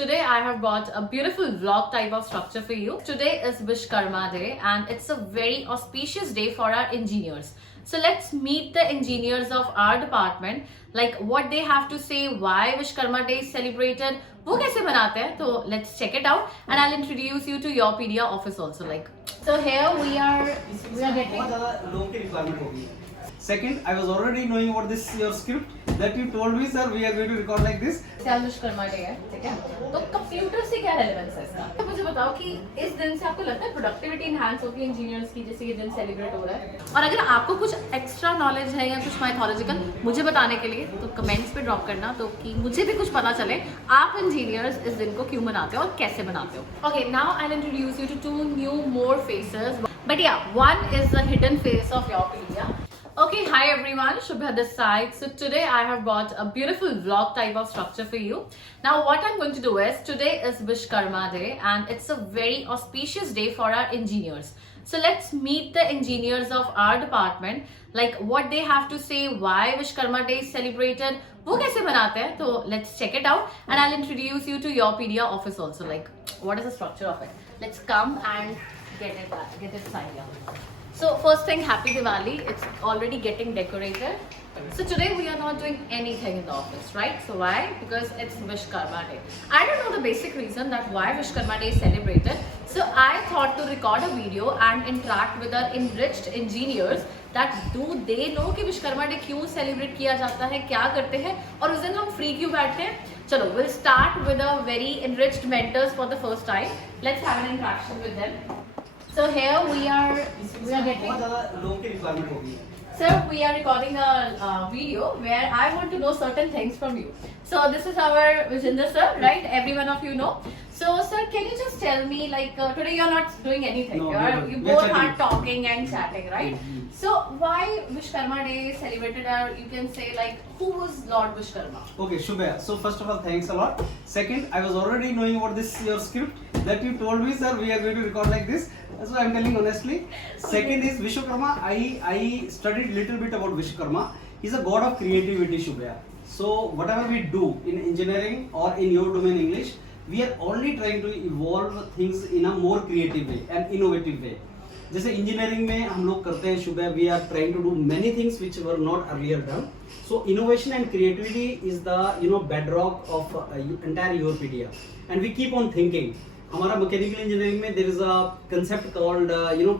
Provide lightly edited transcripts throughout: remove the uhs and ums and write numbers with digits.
today I have got a beautiful vlog type of structure for you. Today is Vishkarma Day and it's a very auspicious day for our engineers. So let's meet the engineers of our department, like what they have to say, why Vishkarma Day is celebrated, वो कैसे बनाते हैं. So let's check it out and I'll introduce you to your PDA office also. So here we are getting. Second, I was already knowing about this your script that you told me, sir, we are going to record like this. आज Vishwakarma day है, ठीक है. तो computer से क्या relevance है इसका? तो मुझे बताओ कि इस दिन से आपको लगता है प्रोडक्टिविटी इनहांस होगी इंजीनियर्स की, जैसे ये दिन सेलिब्रेट हो रहा है. और अगर आपको कुछ एक्स्ट्रा नॉलेज है या कुछ माइथोलॉजिकल मुझे बताने के लिए तो कमेंट्स पे ड्रॉप करना, तो कि मुझे भी कुछ पता चले आप इंजीनियर्स इस दिन को क्यों मनाते हो और कैसे मनाते हो. Okay, now I will introduce you to two new more faces, but yeah one is the hidden face of your pedia. Okay, hi everyone, Shubha this side. So today I have got a beautiful vlog type of structure for you. Now what I'm going to do is, today is Vishkarma Day and it's a very auspicious day for our engineers. So let's meet the engineers of our department, like what they have to say, why Vishkarma Day is celebrated, वो कैसे बनाते हैं. So let's check it out and I'll introduce you to your PDA office also, like what is the structure of it. Let's come and get it signed here. So first thing, happy Diwali. It's already getting decorated. So today we are not doing anything in the office, right? So why? Because it's Vishkarma Day. I don't know the basic reason that why Vishkarma Day is celebrated. So I thought to record a video and interact with our enriched engineers, that do they know कि Vishkarma Day क्यों celebrate किया जाता है, क्या करते हैं और उस दिन हम free क्यों बैठते हैं. चलो, we'll start with a very enriched mentors for the first time. Let's have an interaction with them. So here we are getting. Sir, we are recording a video where I want to know certain things from you. So this is our Vijender sir, right? Every one of you know. So sir, can you just tell me, like today you are not doing anything. No, you both are talking and chatting, right? So why Vishkarma Day is celebrated, or you can say like who was Lord Vishkarma? Okay, Shubha. So first of all, thanks a lot. Second, I was already knowing about this your script that you told me, sir, we are going to record like this. So I'm telling honestly. Second is Vishwakarma. I studied little bit about Vishwakarma. He's a god of creativity, Shubha. So whatever we do in engineering or in your domain English, we are only trying to evolve things in a more creative way and innovative way. जैसे engineering में हम लोग करते हैं शुभ, we are trying to do many things which were not earlier done. So innovation and creativity is the bedrock of entire your PDA, and we keep on thinking. हमारा mechanical engineering में there is a concept called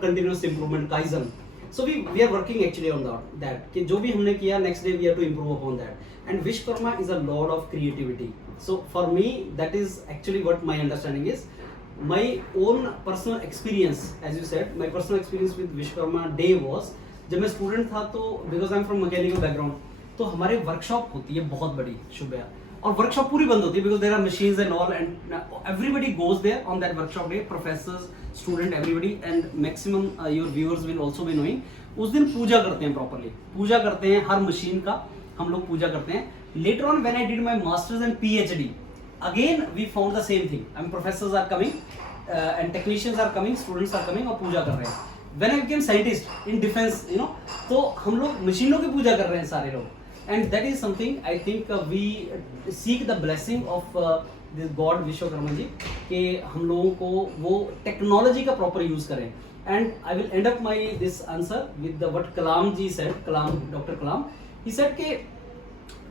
continuous improvement, kaizen. So we are working actually on that कि जो भी हमने किया next day we have to improve upon that. And Vishwakarma is a lord of creativity. So for me that is actually what my understanding is. My own personal experience, as you said, my personal experience with Vishwakarma Day was, जब मैं student था तो because I'm from mechanical background, तो हमारे workshop होती है बहुत बड़ी शुभ, और वर्कशॉप पूरी बंद होती है because there are machines and all, and everybody goes there on that workshop day, professors, student, everybody, and maximum your viewers will also be knowing. उस दिन पूजा करते हैं, प्रॉपरली पूजा करते हैं, हर मशीन का हम लोग पूजा करते हैं. Later on when I did my masters and PhD, again we found the same thing. I mean, professors are coming and technicians are coming, students are coming और पूजा कर रहे हैं. When I became scientist in defense, तो हम लोग मशीनों की पूजा कर रहे हैं सारे लोग. And that is something I think we seek the blessing of this God Vishwakarma ji, कि हम लोगों को वो टेक्नोलॉजी का प्रॉपर यूज करें. And I will end up my this answer with the what Kalam ji said. Dr. Kalam, he said कि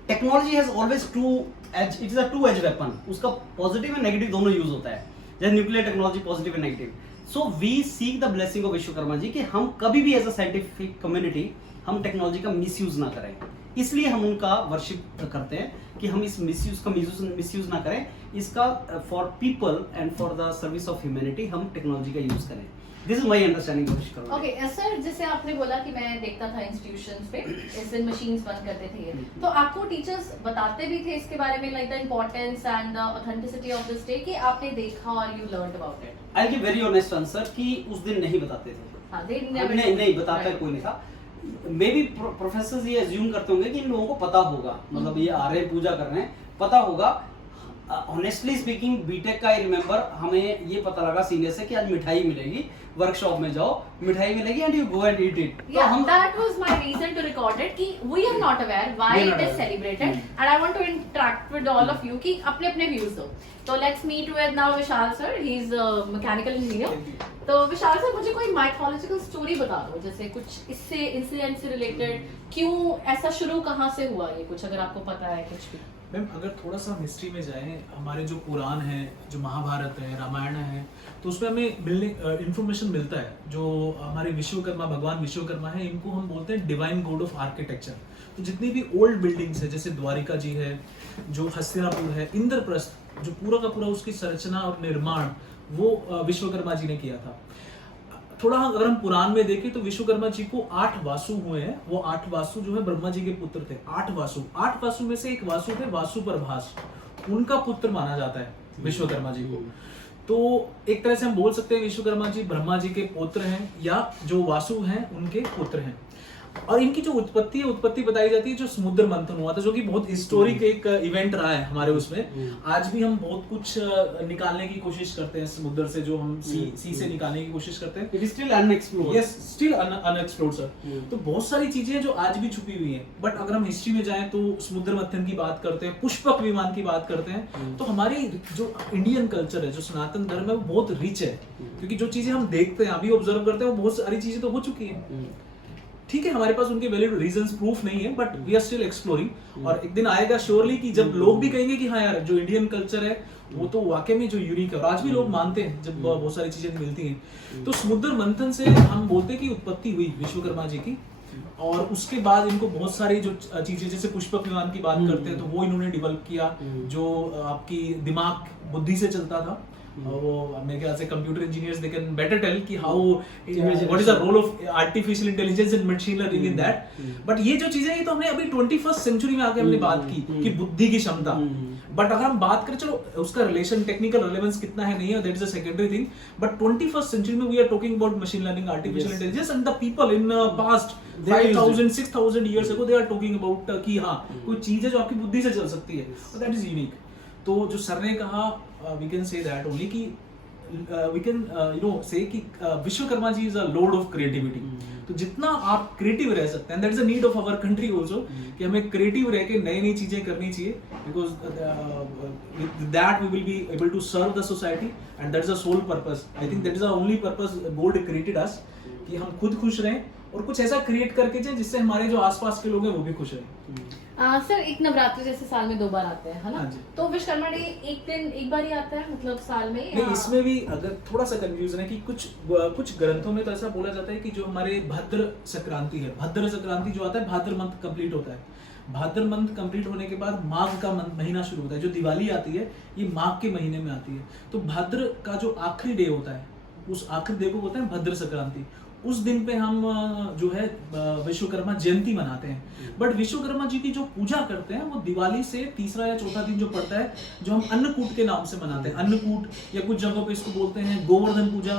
technology has always two edge, it is a two edge weapon. उसका positive and negative दोनों use होता है, जैसे nuclear technology positive and negative. So we seek the blessing of Vishwakarma ji कि हम कभी भी एज अ साइंटिफिक कम्युनिटी हम टेक्नोलॉजी का मिसयूज ना करें. इसलिए हम उनका वर्शिप करते हैं कि हम इस मिसयूज ना करें. इसका for people and for the service of humanity हम टेक्नोलॉजी का यूज करें. This is my understanding of Vishwakarma. Okay sir, जैसे आपने बोला कि मैं देखता था इंस्टीट्यूशंस पे इस दिन मशीन्स बंद करते थे, तो आपको टीचर्स बताते भी थे इसके बारे में, like the importance and the authenticity of this day, कि आपने देखा और you learned about it? I give very honest answer कि उस दिन नहीं बताते थे. हां, नहीं बताता कोई नहीं था. मे बी प्रोफेसर्स ये अज्यूम करते होंगे कि इन लोगों को पता होगा, मतलब ये आ रहे हैं पूजा कर रहे हैं, पता होगा. ऑनेस्टली स्पीकिंग बीटेक का आई रिमेंबर हमें ये पता लगा सीनियर से कि आज मिठाई मिलेगी, वर्कशॉप में जाओ मिठाई मिलेगी and you go and eat it. तो हम that was my reason to record it कि we are not aware why We are it not is aware. celebrated and I want to interact with all of you कि अपने अपने views दो. तो let's meet with now Vishal sir, he is a mechanical engineer. तो विशाल sir मुझे कोई mythological story बता दो, जैसे कुछ इससे इंसिडेंट से रिलेटेड, क्यों ऐसा शुरू कहाँ से हुआ ये, कुछ अगर आपको पता है कुछ भी. मैम अगर थोड़ा सा हिस्ट्री में जाएं, हमारे जो पुराण है, जो महाभारत है, रामायण है, तो उसमें हमें मिलने इन्फॉर्मेशन मिलता है. जो हमारे विश्वकर्मा, भगवान विश्वकर्मा है, इनको हम बोलते हैं डिवाइन गॉड ऑफ आर्किटेक्चर. तो जितनी भी ओल्ड बिल्डिंग्स है, जैसे द्वारिका जी है, जो हस्तिनापुर है, इंद्रप्रस्थ, जो पूरा का पूरा उसकी संरचना और निर्माण वो विश्वकर्मा जी ने किया था. थोड़ा अगर हम पुराण में देखें तो विश्वकर्मा जी को 8 वासु हुए हैं. वो 8 वासु जो है ब्रह्मा जी के पुत्र थे. 8 वासु में से एक वासु थे वासु प्रभास, उनका पुत्र माना जाता है विश्वकर्मा जी को. तो एक तरह से हम बोल सकते हैं विश्वकर्मा जी ब्रह्मा जी के पुत्र हैं, या जो वासु हैं उनके पुत्र हैं. और इनकी जो उत्पत्ति बताई जाती है जो समुद्र मंथन हुआ था, जो कि बहुत हिस्टोरिक एक इवेंट रहा है हमारे उसमें. आज भी हम बहुत कुछ निकालने की कोशिश करते हैं समुद्र से, जो हम सी से निकालने की कोशिश करते हैं. It is still unexplored. Yes, still unexplored sir. तो बहुत सारी चीजें हैं जो आज भी छुपी हुई हैं. बट अगर हम हिस्ट्री में जाएं तो समुद्र मंथन की बात करते हैं, पुष्पक विमान की बात करते हैं, तो हमारी जो इंडियन कल्चर है, जो सनातन धर्म है, वो बहुत रिच है. क्योंकि जो चीजें हम देखते हैं, अभी ऑब्जर्व करते हैं, वो बहुत सारी चीजें तो हो चुकी हैं. ठीक है, हमारे पास उनके वैलिड रीजंस प्रूफ नहीं है, but we are still exploring. और एक दिन आएगा श्योरली कि जब लोग भी कहेंगे कि हाँ यार, जो इंडियन कल्चर है वो तो वाकई में जो यूनिक है. और आज भी लोग मानते हैं जब बहुत सारी चीजें मिलती हैं. तो समुद्र मंथन से हम बोलते हैं कि उत्पत्ति हुई विश्वकर्मा जी की. और उसके बाद इनको बहुत सारी जो चीजें, जैसे पुष्पक विमान की बात करते हैं, तो वो इन्होंने डेवलप किया, जो आपकी दिमाग बुद्धि से चलता था. वो मेरे ख्याल से computer engineers they can better tell कि how what is the role of artificial intelligence and machine learning in that. But ये जो चीजें, ये तो हमने अभी 21st सेंचुरी में आके हमने बात की कि बुद्धि की क्षमता. बट अगर हम बात करें, चलो उसका रिलेशन, टेक्निकल रिलेवेंस कितना है नहीं है, that is a secondary thing. But 21st century में we are talking about machine learning, artificial intelligence, and the people in past 5000 6000 years ago they are talking about कि हाँ कोई चीज है जो आपकी बुद्धि से चल सकती है. That is unique. तो जो सर ने कहा, we can say that only कि वी कैन से कि Vishwakarma ji is a lord of creativity. तो जितना आप क्रिएटिव रह सकते हैं, that is a need of our country also, कि हमें क्रिएटिव रह के नई नई चीजें करनी चाहिए. Because with that we will be able to serve the society, and that is a sole purpose. I think that is the only purpose God created us, कि हम खुद खुश रहें और कुछ ऐसा क्रिएट करके जाए जिससे हमारे जो आसपास के लोग हैं वो भी खुश रहें. सर, एक नवरात्रि जैसे साल में 2 बार आते हैं, है ना? हाँ जी. तो विश्वकर्मा डे एक बार ही आता है, मतलब साल में? नहीं, इसमें भी अगर थोड़ा सा कंफ्यूजन है कि कुछ ग्रंथों में तो ऐसा बोला जाता है कि जो हमारे भाद्र संक्रांति है, भाद्र संक्रांति जो आता है, भाद्र मंथ कंप्लीट होता है. भाद्र मंथ कंप्लीट होने के बाद माघ का महीना शुरू होता है. जो दिवाली आती है ये माघ के महीने में आती है. तो भाद्र का जो आखिरी डे होता है, उस आखिरी डे को बोलते हैं भद्र संक्रांति. उस दिन पे हम जो है विश्वकर्मा जयंती मनाते हैं. बट विश्वकर्मा जी की जो पूजा करते हैं वो दिवाली से तीसरा या चौथा दिन जो पड़ता है, जो हम अन्नकूट के नाम से मनाते हैं. अन्नकूट, या कुछ जगहों पे इसको बोलते हैं गोवर्धन पूजा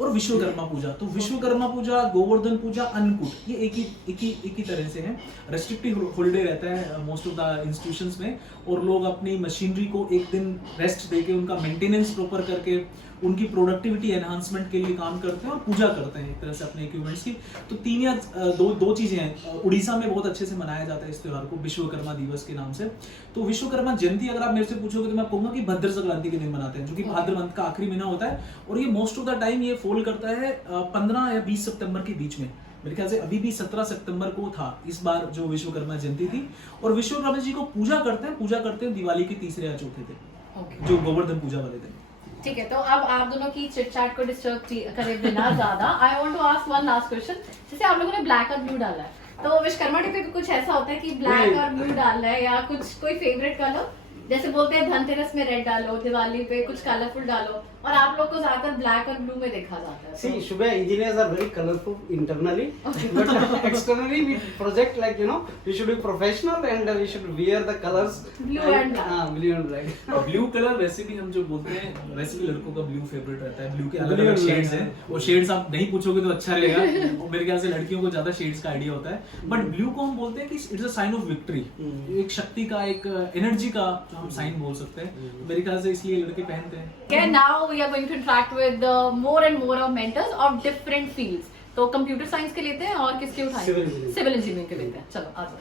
और विश्वकर्मा पूजा. तो विश्वकर्मा पूजा, गोवर्धन पूजा, अन्नकूट, ये एक ही तरह से है. रेस्ट्रिक्टिव हॉलिडे रहता है मोस्ट ऑफ द इंस्टीट्यूशंस में, और लोग अपनी मशीनरी को एक दिन रेस्ट देके, उनका मेंटेनेंस प्रॉपर करके, उनकी प्रोडक्टिविटी एनहांसमेंट के लिए काम करते हैं और पूजा करते हैं एक तरह से अपने इक्विपमेंट्स की. तो 3 या 2 चीजें हैं. उड़ीसा में बहुत अच्छे से मनाया जाता है इस त्योहार को विश्वकर्मा दिवस के नाम से. तो विश्वकर्मा जयंती अगर आप मेरे से पूछोगे तो मैं कहूंगा कि भद्र संक्रांति के दिन मनाते हैं, जो कि भाद्र मंथ का आखिरी महीना होता है. और ये मोस्ट ऑफ द टाइम ये फॉल करता है 15 या 20 सितंबर के बीच में. मेरे ख्याल से अभी भी 17 सितंबर को था इस बार जो विश्वकर्मा जयंती थी. और विश्वकर्मा जी को पूजा करते हैं दिवाली के तीसरे या चौथे दिन, जो गोवर्धन पूजा वाले दिन. ठीक है, तो अब आप दोनों की चिट चैट को डिस्टर्ब करे बिना ज्यादा, I want to ask one last question. जैसे आप लोगों ने ब्लैक और ब्लू डाला है, तो विश्वकर्मा डे पे भी कुछ ऐसा होता है कि ब्लैक और ब्लू डालना है, या कुछ कोई फेवरेट कलर? जैसे बोलते हैं धनतेरस में रेड डालो, दिवाली पे कुछ कलरफुल डालो, और आप लोग को ज्यादातर ब्लैक और ब्लू में देखा जाता है। See, Shubha, engineers are very colorful internally, but externally we project like, you know, we should be professional and we should wear the colors. Blue and black. Blue and black. Blue colour वैसे भी हम जो बोलते हैं वैसे भी लड़कों का ब्लू फेवरेट रहता है। ब्लू के Blue अलग अलग and शेड्स black, हैं, वो शेड्स आप नहीं पूछोगे तो अच्छा रहेगा। और मेरे ख्याल से लड़कियों को ज्यादा शेड्स का आइडिया होता है, बट ब्लू को हम बोलते हैं कि it's a sign of victory, एक शक्ति का, एक एनर्जी का जो हम साइन बोल सकते हैं। मेरे ख्याल से इसलिए लड़के पहनते हैं। Okay, now we are going to interact with more and more of mentors of different fields. तो कंप्यूटर साइंस के लेते हैं और किसके उठाएंगे? Civil engineering. सिविल इंजीनियरिंग के लेते हैं। चलो आ जाओ।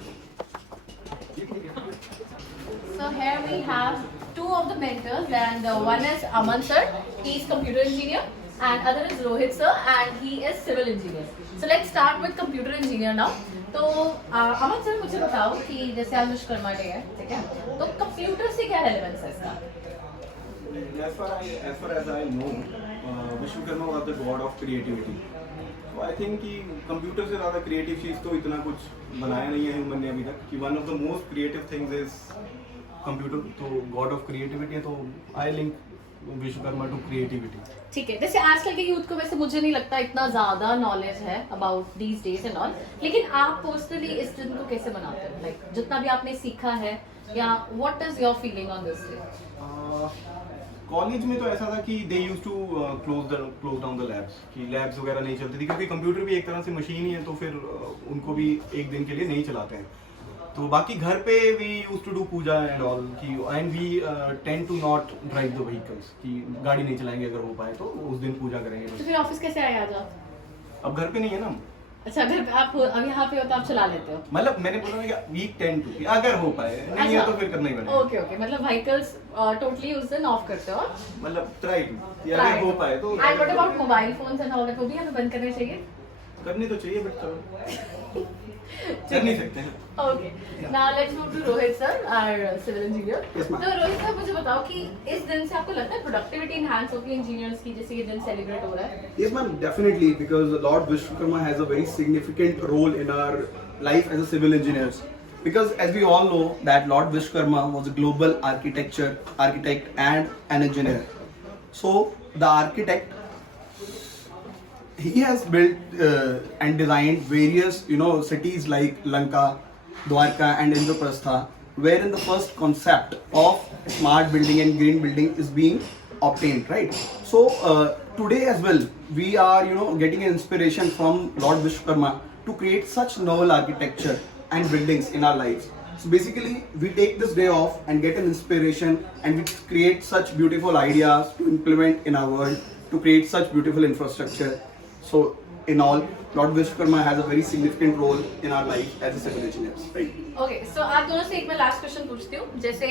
So here we have two of the mentors and one is Aman sir, he is computer engineer and other is Rohit sir and he is civil engineer. So let's start with computer engineer now. तो अमन sir मुझे बताओ कि जैसे आज Vishwakarma day है, ठीक है, तो कंप्यूटर से क्या रेलेवेंस है इसका? As far as I know, Vishwakarma was the god of creativity. So I think कि कंप्यूटर से ज़्यादा क्रिएटिव चीज़ तो इतना कुछ बनाया नहीं है ह्यूमन ने अभी तक, कि one of the most creative things is computer. तो गॉड ऑफ क्रिएटिविटी है, तो I link Vishwakarma to creativity. ठीक है, जैसे आजकल के यूथ को वैसे मुझे नहीं लगता इतना ज्यादा नॉलेज है about these days and all, लेकिन आप पर्सनली इस दिन को कैसे मनाते हो? लाइक जितना भी आपने सीखा है, या what is your feeling on this day? College में तो ऐसा था कि they use to close down the labs, कि लैब्स वगैरह नहीं चलती थी, क्योंकि कंप्यूटर भी एक तरह से मशीन ही है, तो फिर उनको भी एक दिन के लिए नहीं चलाते हैं। तो बाकी घर पे we use to do puja and all की, and we tend to not drive the vehicles, कि गाड़ी नहीं चलाएंगे, अगर हो पाए तो उस दिन पूजा तो करेंगे। फिर ऑफिस कैसे आए आज आप? अब घर पे नहीं है ना, अच्छा, घर पे आप अब यहाँ पे हो तो आप चला लेते हो? मतलब मैंने बोला ना कि वीक 10 टू, अगर हो पाए, नहीं है तो फिर करना ही पड़ेगा। ओके ओके, मतलब व्हीकल्स टोटली उस दिन ऑफ करते हो? मतलब ट्राई टू, अगर हो पाए तो। And what about mobile phones and all that, वो भी हमें बंद करने चाहिए? करनी तो चाहिए, बट चलो कर नहीं सकते हैं। Okay, now let's move to Rohit sir, our civil engineer. Yes, ma'am. तो रोहित सर मुझे बताओ कि इस दिन से आपको लगता है प्रोडक्टिविटी इनहैंस होगी इंजीनियर्स की, जैसे ये दिन सेलिब्रेट हो रहा है? Yes, ma'am, definitely, because Lord Vishwakarma has a very significant role in our life as a civil engineers. Because as we all know that Lord Vishwakarma was a global architect and an engineer. So the architect, he has built and designed various, cities like Lanka, Dwarka and Indraprastha, wherein the first concept of smart building and green building is being obtained, right? So today as well, we are, getting inspiration from Lord Vishwakarma to create such novel architecture and buildings in our lives. So basically, we take this day off and get an inspiration, and we create such beautiful ideas to implement in our world, to create such beautiful infrastructure. So in all, Lord Vishwakarma has a very significant role in our life as a civil engineers, right? Okay, so आप दोनों से एक मैं last question पूछती हूँ। जैसे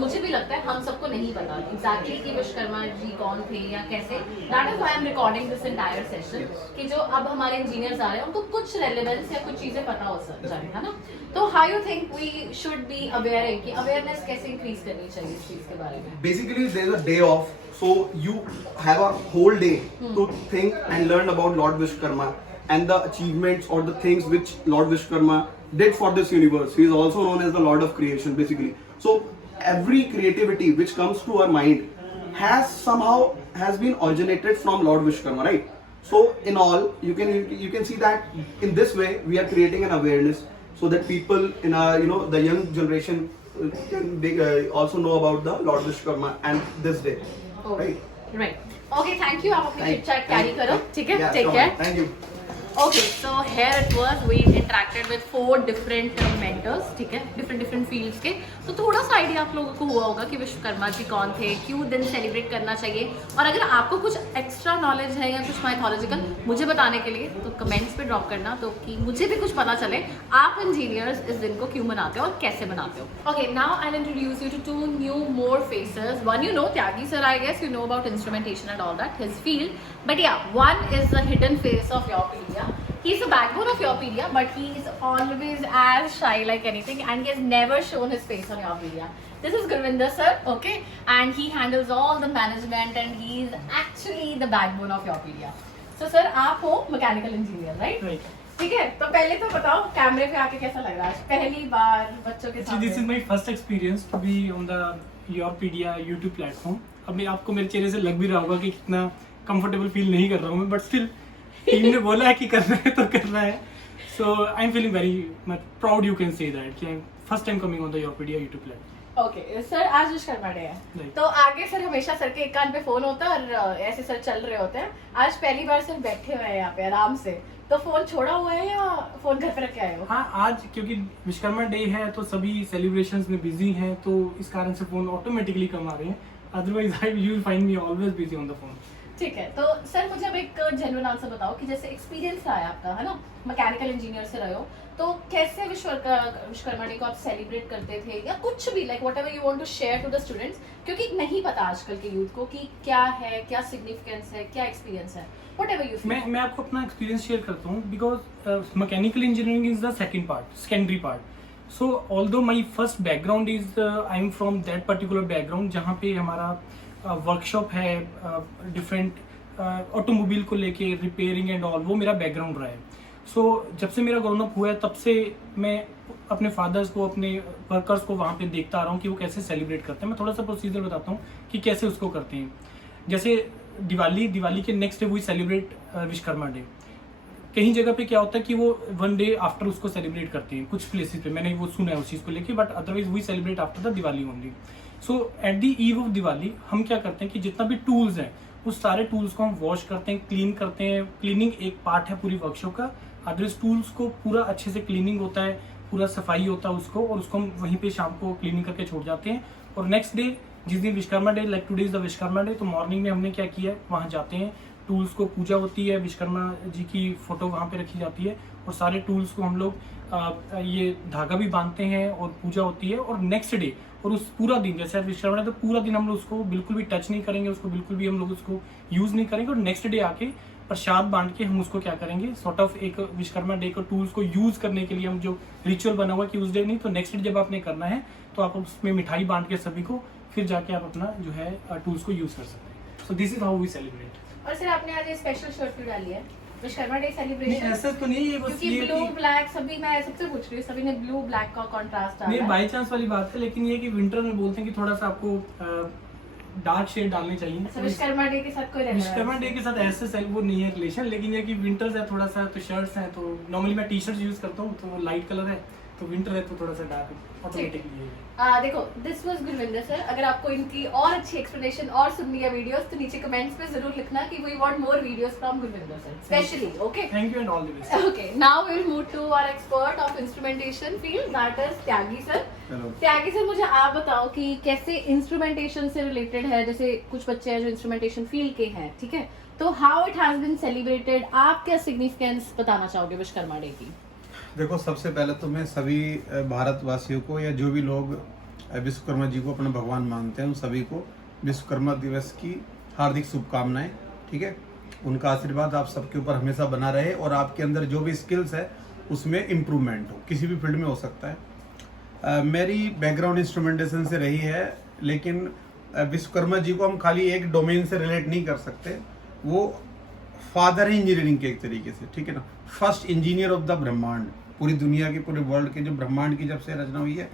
मुझे भी लगता है हम सबको नहीं पता एग्जैक्टली कि विश्वकर्मा जी कौन थे या कैसे। That is why I am recording this entire session, कि जो अब हमारे इंजीनियर्स आ रहे हैं उनको कुछ रेलेवेंस या कुछ चीजें पता हो जाए, है ना? तो how you think we should be aware, कि अवेयरनेस कैसे इंक्रीज करनी चाहिए इस चीज के बारे में? Basically, there is a day off, so you have a whole day to think and learn about Lord Vishwakarma and the achievements or the things which Lord Vishwakarma did for this universe. He is also known as the Lord of Creation, basically. So every creativity which comes to our mind has been originated from Lord Vishwakarma, right? So in all, you can see that in this way we are creating an awareness, so that people in our the young generation can also know about the Lord Vishwakarma and this day, right? Right, okay, thank you. आप अपनी Thank- chit chat carry करो, ठीक है? Yeah, take come care. on. Thank you. Okay, so here it was, we interacted with 4 different mentors, ठीक है, different fields के। तो थोड़ा सा आइडिया आप लोगों को हुआ होगा कि विश्वकर्मा जी कौन थे, क्यों दिन सेलिब्रेट करना चाहिए, और अगर आपको कुछ एक्स्ट्रा नॉलेज है या कुछ माइथोलॉजिकल मुझे बताने के लिए तो कमेंट्स पे ड्रॉप करना, तो कि मुझे भी कुछ पता चले आप इंजीनियर्स इस दिन को क्यों मनाते हो और कैसे मनाते हो। Okay, now I will introduce you to 2 new more faces. One you know, Tyagi sir, I guess you know about instrumentation and all that, his field. But yeah, one is the hidden face of Yourpedia. He's the backbone of Yourpedia, but he's always as shy like anything, and he has never shown his face on Yourpedia. This is Gurvinder sir, okay, and he handles all the management, and he's actually the backbone of Yourpedia. So sir, आप हो mechanical engineer, right? ठीक है, तो पहले तो बताओ कैमरे पे आके कैसा लग रहा है? पहली बार बच्चों के Actually, सामने। this is my first experience to be on the Yourpedia YouTube platform. अभी आपको मेरे चेहरे से लग भी रहा होगा कि कितना कंफर्टेबल फील नहीं कर रहा हूँ मैं, बट स्टिल टीम ने बोला है कि करना है तो करना है। So I am feeling very much proud, you can say that कि I am first time coming on the Yourpedia YouTube platform. Okay sir, आज विश्वकर्मा डे है Right. तो आगे सर हमेशा सर के एक कान पे फोन होता है और ऐसे सर चल रहे होते हैं। आज पहली बार सर बैठे हुए हैं यहाँ पे आराम से, तो फोन छोड़ा हुआ है या फोन घर पे रख के आए हो? हाँ, आज क्योंकि विश्वकर्मा डे है तो सभी सेलिब्रेशंस में बिजी हैं, तो इस कारण से फोन ऑटोमेटिकली कम आ रहे हैं। Otherwise you will find me always busy on the phone. ठीक है, तो सर मुझे अब एक जेन्युइन आंसर बताओ कि जैसे एक्सपीरियंस रहा है आपका, है ना, मैकेनिकल इंजीनियर से रहे हो, तो कैसे विश्वकर्मा डे को आप सेलिब्रेट करते थे, या कुछ भी like whatever you want to share to the students, क्योंकि नहीं पता आजकल के यूथ को कि क्या है, क्या सिग्निफिकेंस है, क्या एक्सपीरियंस है, व्हाटएवर यू फील। मैं आपको अपना एक्सपीरियंस शेयर करता हूँ, because mechanical engineering is the second part, secondary part. So although my first background is I am from that particular background जहाँ पे हमारा वर्कशॉप है, डिफरेंट ऑटोमोबाइल को लेके रिपेयरिंग एंड ऑल, वो मेरा बैकग्राउंड रहा है। सो जब से मेरा ग्रोन अप हुआ है तब से मैं अपने फादर्स को, अपने वर्कर्स को वहाँ पे देखता आ रहा हूँ कि वो कैसे सेलिब्रेट करते हैं। मैं थोड़ा सा प्रोसीजर बताता हूँ कि कैसे उसको करते हैं। जैसे दिवाली के नेक्स्ट डे वही सेलिब्रेट विश्वकर्मा डे। कहीं जगह पे क्या होता है कि वो 1 डे आफ्टर उसको सेलिब्रेट करते हैं, कुछ प्लेसेस पे मैंने वो सुना है उस चीज़ को लेके, but otherwise we celebrate after the Diwali only. So at the eve of Diwali हम क्या करते हैं कि जितना भी टूल्स हैं उस सारे टूल्स को हम वॉश करते हैं, क्लीन करते हैं। क्लीनिंग एक पार्ट है पूरी वर्कशॉप का। अदरवाइज टूल्स को पूरा अच्छे से क्लीनिंग होता है, पूरा सफाई होता है उसको, और उसको हम वहीं पे शाम को क्लीनिंग करके छोड़ जाते हैं। और नेक्स्ट डे जिस दिन Vishwakarma day, like today is the Vishwakarma day, तो मॉर्निंग में हमने क्या किया है, वहाँ जाते हैं, टूल्स को पूजा होती है, विश्वकर्मा जी की फोटो वहाँ पे रखी जाती है, और सारे टूल्स को हम लोग ये धागा भी बांधते हैं और पूजा होती है। और नेक्स्ट डे और उस पूरा दिन, जैसे विश्वकर्मा डे, तो पूरा दिन हम लोग उसको बिल्कुल भी टच नहीं करेंगे, उसको बिल्कुल भी हम लोग उसको यूज़ नहीं करेंगे। और नेक्स्ट डे आके प्रसाद बांट के हम उसको क्या करेंगे, सॉर्ट ऑफ एक विश्वकर्मा डे को टूल्स को यूज़ करने के लिए हम जो रिचुअल बना हुआ कि उस डे नहीं तो नेक्स्ट डे जब आपने करना है तो आप उसमें मिठाई बांट के सभी को, फिर जाके आप अपना जो है टूल्स को यूज़ कर सकते हैं। So this is how we celebrate. और सर आपने आज ये स्पेशल शर्ट क्यों डाली है, विश्वकर्मा डे सेलिब्रेशन? ऐसा तो नहीं है, बस क्योंकि ये ब्लू ब्लैक सभी, मैं सबसे पूछ रही हूँ, सभी ने ब्लू ब्लैक का कॉन्ट्रास्ट डाला नहीं, है। बाई चांस वाली बात है, लेकिन ये कि विंटर में बोलते हैं कि थोड़ा सा आपको डार्क शेड डालने अच्छा, चाहिए। विश्वकर्मा डे के साथ कोई विश्वकर्मा डे के साथ ऐसे वो नहीं है रिलेशन, लेकिन ये कि विंटर्स है थोड़ा सा, तो शर्ट्स हैं, तो नॉर्मली मैं टी शर्ट यूज करता हूँ, तो वो लाइट कलर है, तो विंटर है तो थोड़ा सा डार्क ऑटोमेटिकली। देखो, दिस वाज गुरविंदर सर। अगर आपको इनकी और अच्छी एक्सप्लेनेशन और सुननी है वीडियोस, तो नीचे कमेंट्स में जरूर लिखना कि we want more videos from Gurvinder sir specially. Okay, thank you and all the best. okay, now we'll move to our expert of instrumentation field, that is Tyagi sir. Hello. Tyagi sir, मुझे आप बताओ कि कैसे instrumentation से related है, जैसे कुछ बच्चे हैं जो इंस्ट्रूमेंटेशन फील्ड के हैं, ठीक है, तो how it has been celebrated, आप क्या सिग्निफिकेंस बताना चाहोगे विश्वकर्मा डे की? देखो, सबसे पहले तो मैं सभी भारतवासियों को या जो भी लोग विश्वकर्मा जी को अपना भगवान मानते हैं उन सभी को विश्वकर्मा दिवस की हार्दिक शुभकामनाएं। ठीक है, उनका आशीर्वाद आप सबके ऊपर हमेशा बना रहे और आपके अंदर जो भी स्किल्स है उसमें इम्प्रूवमेंट हो, किसी भी फील्ड में हो सकता है। मेरी बैकग्राउंड इंस्ट्रूमेंटेशन से रही है, लेकिन विश्वकर्मा जी को हम खाली एक डोमेन से रिलेट नहीं कर सकते। वो फादर है इंजीनियरिंग के एक तरीके से, ठीक है ना, फर्स्ट इंजीनियर ऑफ द ब्रह्मांड। पूरी दुनिया की, पूरे वर्ल्ड के जो ब्रह्मांड की जब से रचना हुई है,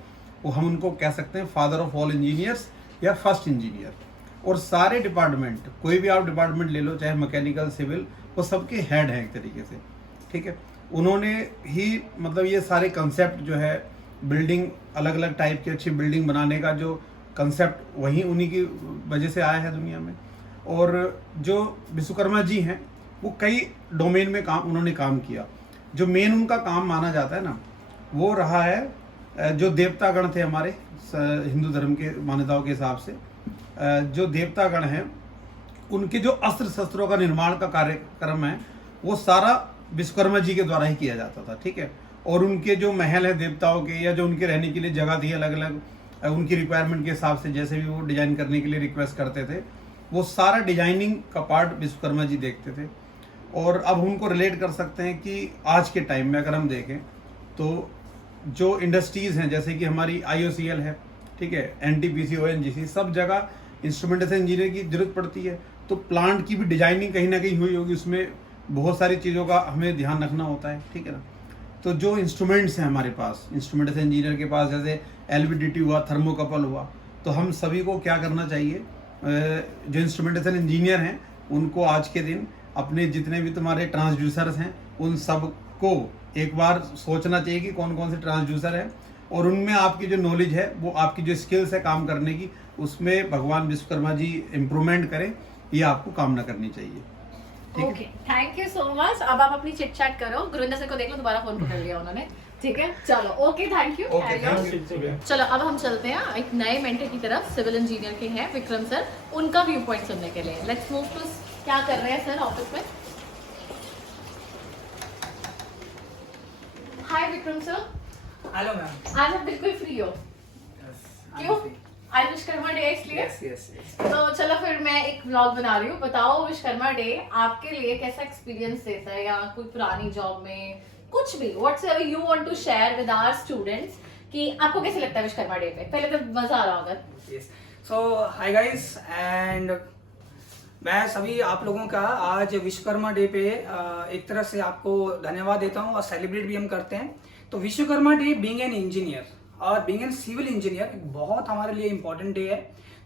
वो हम उनको कह सकते हैं फादर ऑफ ऑल इंजीनियर्स या फर्स्ट इंजीनियर। और सारे डिपार्टमेंट, कोई भी आप डिपार्टमेंट ले लो, चाहे मैकेनिकल, सिविल, वो सबके हेड हैं एक तरीके से। ठीक है, उन्होंने ही मतलब ये सारे कंसेप्ट जो है बिल्डिंग, अलग अलग टाइप की अच्छी बिल्डिंग बनाने का जो कंसेप्ट, वही उन्हीं की वजह से आया है दुनिया में। और जो विश्वकर्मा जी हैं वो कई डोमेन में उन्होंने काम किया। जो मेन उनका काम माना जाता है ना, वो रहा है जो देवतागण थे हमारे हिंदू धर्म के मान्यताओं के हिसाब से, जो देवतागण हैं उनके जो अस्त्र शस्त्रों का निर्माण का कार्यक्रम है वो सारा विश्वकर्मा जी के द्वारा ही किया जाता था। ठीक है, और उनके जो महल है देवताओं के, या जो उनके रहने के लिए जगह थी अलग अलग उनकी रिक्वायरमेंट के हिसाब से, जैसे भी वो डिजाइन करने के लिए रिक्वेस्ट करते थे, वो सारा डिजाइनिंग का पार्ट विश्वकर्मा जी देखते थे। और अब उनको रिलेट कर सकते हैं कि आज के टाइम में अगर हम देखें तो जो इंडस्ट्रीज़ हैं, जैसे कि हमारी IOCL है, ठीक है, NTPC, ONGC, सब जगह इंस्ट्रूमेंटेशन इंजीनियर की जरूरत पड़ती है। तो प्लांट की भी डिजाइनिंग कहीं ना कहीं हुई होगी, उसमें बहुत सारी चीज़ों का हमें ध्यान रखना होता है। ठीक है ना, तो जो इंस्ट्रूमेंट्स हैं हमारे पास, इंस्ट्रूमेंटेशन इंजीनियर के पास, जैसे LVDT हुआ, थर्मोकपल हुआ, तो हम सभी को क्या करना चाहिए, जो इंस्ट्रूमेंटेशन इंजीनियर हैं उनको आज के दिन अपने जितने भी तुम्हारे ट्रांसड्यूसर्स हैं उन सब को एक बार सोचना चाहिए कि कौन कौन से ट्रांसड्यूसर हैं, और उनमें आपकी जो नॉलेज है, वो आपकी जो स्किल्स है काम करने की, उसमें भगवान विश्वकर्मा जी इम्प्रूवमेंट करें, ये आपको कामना करनी चाहिए। ठीक है? Okay, thank you so much. अब आप अपनी चिट चैट करो। गुरविंदर सर को देख लो, दोबारा फोन पकड़ लिया उन्होंने। ठीक है, चलो ओके, थैंक यू। चलो अब हम चलते हैं एक नए मेंटर की तरफ, सिविल इंजीनियर के हैं विक्रम सर, उनका व्यू पॉइंट सुनने के लिए। लेट्स मूव टू, क्या कर रहे हैं सर ऑफिस में। हाय विक्रम सर। Hello ma'am. आज आप बिल्कुल फ्री हो? क्यों? आज विश्वकर्मा डे है इसलिए? यस। तो चलो फिर मैं एक व्लॉग बना रही हूँ। बताओ विश्वकर्मा डे आपके लिए कैसा एक्सपीरियंस देता है, या कोई पुरानी जॉब में कुछ भी, whatsoever you want to share with our students, कि आपको कैसे लगता है विश्वकर्मा डे पे? पहले तो मजा आ रहा होगा। Yes, so hi guys, and मैं सभी आप लोगों का आज विश्वकर्मा डे पे एक तरह से आपको धन्यवाद देता हूँ, और सेलिब्रेट भी हम करते हैं। तो Vishwakarma day being an engineer और बीइंग एन सिविल इंजीनियर बहुत हमारे लिए इम्पोर्टेंट डे है।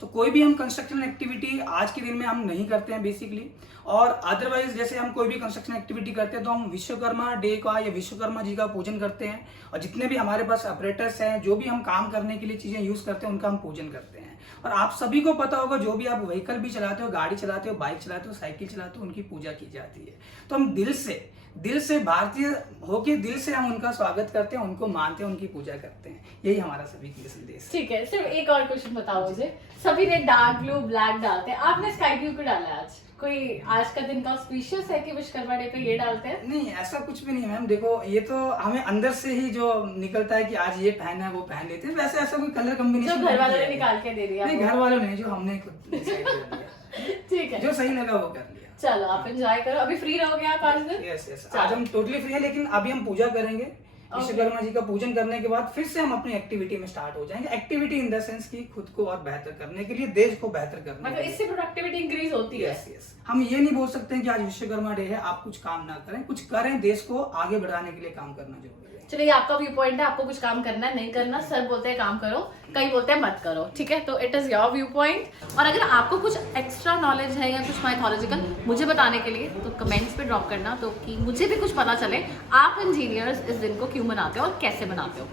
तो कोई भी हम कंस्ट्रक्शन एक्टिविटी आज के दिन में हम नहीं करते हैं बेसिकली, और अदरवाइज जैसे हम कोई भी कंस्ट्रक्शन एक्टिविटी करते हैं तो हम विश्वकर्मा डे का या विश्वकर्मा जी का पूजन करते हैं, और जितने भी हमारे पास ऑपरेटर्स हैं, जो भी हम काम करने के लिए चीज़ें यूज़ करते हैं, उनका हम पूजन करते हैं। और आप सभी को पता होगा, जो भी आप व्हीकल भी चलाते हो, गाड़ी चलाते हो, बाइक चलाते हो, साइकिल चलाते हो, उनकी पूजा की जाती है। तो हम दिल से भारतीय होके दिल से हम उनका स्वागत करते हैं, उनको मानते हैं, उनकी पूजा करते हैं। यही हमारा सभी के लिए संदेश है। ठीक है, सिर्फ एक और क्वेश्चन बताओ मुझे। सभी ने डार्क ब्लू ब्लैक डालते हैं, आपने स्काई ब्लू क्यों डाला है आज? कोई आज का दिन का ऑस्पिशियस है कि विश्वकर्मा डे पे ये डालते हैं? नहीं, ऐसा कुछ भी नहीं है मैम। देखो, ये तो हमें अंदर से ही जो निकलता है कि आज ये पहनना है, वो पहन लेते हैं। वैसे ऐसा कोई कलर जो कॉम्बिनेशन घर वालों ने निकाल के दे दिया? नहीं, घर वालों ने, जो हमने खुद decide कर लिया। ठीक है, जो सही लगा वो कर लिया। चलो आप एंजॉय करो। अभी फ्री रहोगे आप आज दिन? यस, आज हम टोटली फ्री है, लेकिन अभी हम पूजा करेंगे। विश्वकर्मा जी का पूजन करने के बाद फिर से हम अपनी एक्टिविटी में स्टार्ट हो जाएंगे। एक्टिविटी इन द सेंस कि खुद को और बेहतर करने के लिए, देश को बेहतर करने मतलब के लिए। इससे प्रोडक्टिविटी इंक्रीज होती है। यस, हम ये नहीं बोल सकते हैं कि आज विश्वकर्मा डे है आप कुछ काम ना करें, कुछ करें, देश को आगे बढ़ाने के लिए काम करना जरूरी है। चलिए, आपका व्यू पॉइंट है, आपको कुछ काम करना है, नहीं करना। सर बोलते हैं काम करो, कई बोलते हैं मत करो। ठीक है, तो it is your view point. और अगर आपको कुछ एक्स्ट्रा नॉलेज है या कुछ माइथोलॉजिकल मुझे बताने के लिए, तो कमेंट्स पे ड्रॉप करना, तो कि मुझे भी कुछ पता चले आप इंजीनियर्स इस दिन को क्यों मनाते हो और कैसे मनाते हो।